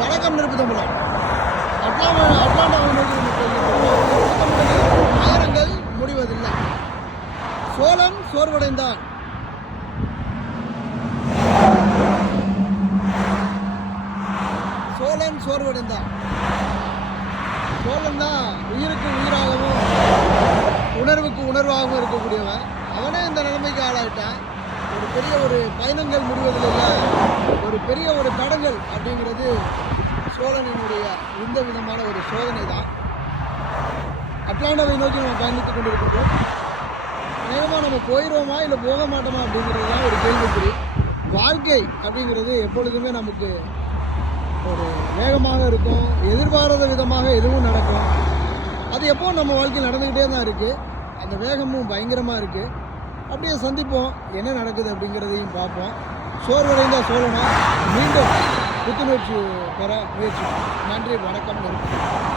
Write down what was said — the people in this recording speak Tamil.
வணக்கம் நிருபதம்பலம். அட்லாண்டாவை நோக்கி நம்ம போகிறோம். ஆயிரங்கள் முடிவதில்லை. சோழன் சோர்வடைந்தான். சோழன் தான் உயிருக்கு உயிராகவும் உணர்வுக்கு உணர்வாகவும் இருக்கக்கூடியவன். அவனே இந்த நிலைமைக்கு ஆளாயிட்டான். ஒரு பயணங்கள் முடிவதில்லை, ஒரு பெரிய தடங்கள் அப்படிங்கிறது சோழனினுடைய இந்த விதமான ஒரு சோதனை தான். அட்லாண்டாவை நோக்கி நம்ம பயணித்துக் கொண்டிருக்கிறோம். அநேகமாக நம்ம போயிடுவோமா இல்லை போக மாட்டோமா அப்படிங்கிறது தான் ஒரு கேள்விக்குறி. வாழ்க்கை அப்படிங்கிறது எப்பொழுதுமே நமக்கு ஒரு வேகமாக இருக்கும். எதிர்பாராத விதமாக எதுவும் நடக்கும். அது எப்போ நம்ம வாழ்க்கையில் நடந்துக்கிட்டே தான் இருக்குது. அந்த வேகமும் பயங்கரமாக இருக்குது. அப்படியே சந்திப்போம், என்ன நடக்குது அப்படிங்கிறதையும் பார்ப்போம். சோர்வடைந்த சோழனை மீண்டும் புத்துணர்ச்சி பெற முயற்சிப்போம். நன்றி, வணக்கம்.